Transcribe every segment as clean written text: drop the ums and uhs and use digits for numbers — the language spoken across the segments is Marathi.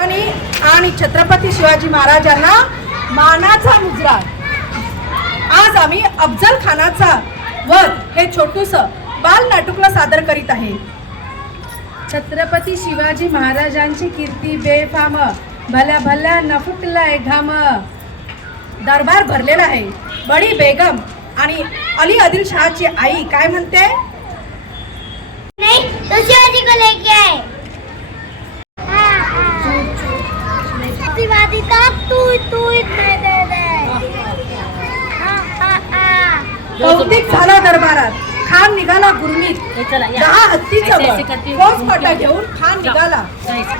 आणि छत्रपती शिवाजी महाराजांना मानाचा मुजरा। आज आम्ही अफजल खानाचा वध हे छोटूस बाल नाटुकला सादर करीत आहे। छत्रपती शिवाजी महाराजांची कीर्ती बेफाम, भल्या भल्या न फुटलाय घाम। दरबार भरलेला आहे। बडी बेगम आणि अली आदिल शाहची आई काय म्हणते? नहीं तो शिवाजी को लेके आए। शिवाजी का तू इतने दे दे। कौतिक झाला दरबारात। खान निघाला गुरमीत, 10 हत्तीचं फौज फाटा घेऊन खान निघाला।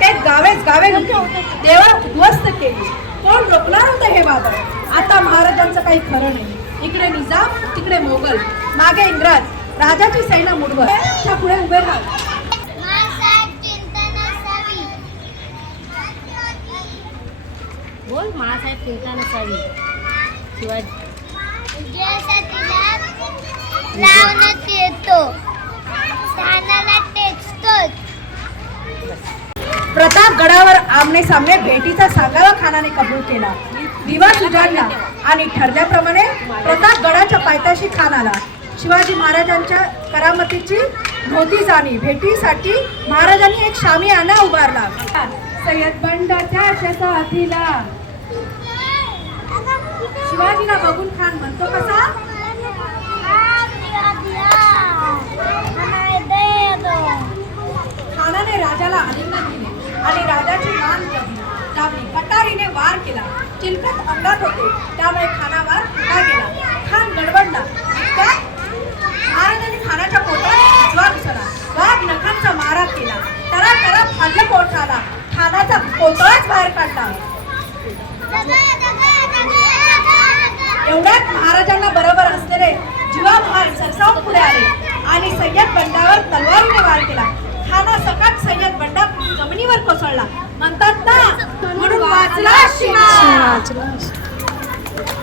ते गावेच गावे देवा उद्ध्वस्त केली। कोण रोखणार होतं हे वादळ? आता महाराजांचं काही खरं नाही। इकडे निजाम, तिकडे मोगल, मागे इंग्रज, राजाची सैन्य मुडवर त्या पुढे उभे राहत। बोल मासाहेब चिंता नसावी। शिवाजी लावण्यात येतो, स्थानाला टेचतोच। प्रतापगडावर आमने सामने भेटीचा सांगावा खानाने कबूल केला। दिवस उजाडला आणि ठरल्याप्रमाणे प्रतापगडाच्या पायथ्याशी खान आला। शिवाजी महाराजांच्या करामतीची नव्हती जाणी। भेटीसाठी महाराजांनी एक शामियाना उभारला। सय्यद बंडाच्या साथीला शिवाजीला बघून खान म्हणतो कसा? खानाने राजाला आलिंगन दिले आणि राजाची मान दाबली। कटारीने वार केला। चिलखत अंगात होते त्यामुळे खानावर उडा गेला। खान गडबडला। महाराजांनी खानाच्या पोटात उजवा घुसला। वाघ नखांचा मारा केला। तरा तरा फाडलं पोटाला। खानाचा पोतळाच बाहेर काढला। एवढ्यात महाराजांना बरोबर असलेले जीवा महाल सरसावून पुढे आले आणि सय्यद बंडावर तलवारीने वार केला। खाना सकाट सय्यद बंडा जमिनीवर कोसळला। म्हणतात ना, म्हणून वाचला शिवाजी।